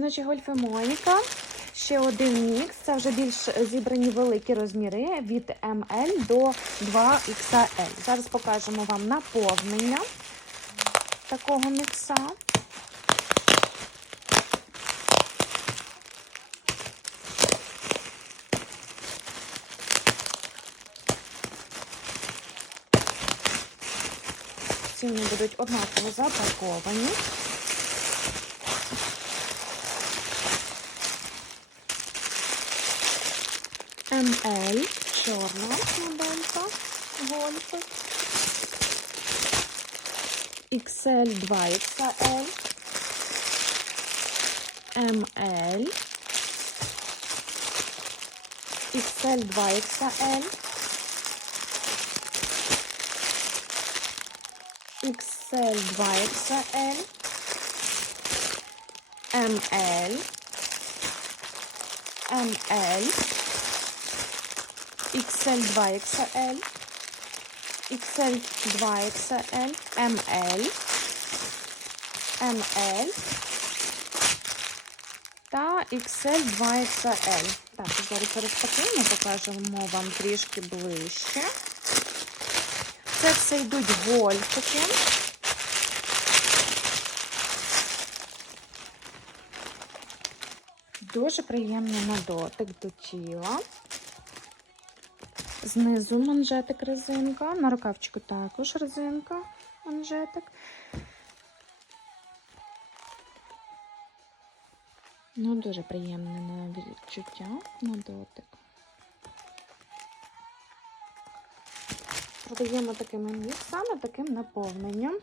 Ночі гольфи Моніка. Ще один мікс. Це вже більш зібрані великі розміри від ML до 2XL. Зараз покажемо вам наповнення такого мікса. Вони будуть однаково запаковані. МЛ, чорна моделька, гольфи. XL, 2XL, ML, XL, 2XL, XL, 2XL, ML, ML, XL 2XL, XL 2XL, ML, ML та XL 2XL. Так, зараз розпакуємо, покажемо вам трішки ближче. Це все йдуть гольфики. Дуже приємний на дотик до тіла. Знизу манжетик резинка, на рукавчику також резинка, манжетик. Ну, дуже приємне на відчуття, на дотик. Продаємо такими міксами, таким наповненням.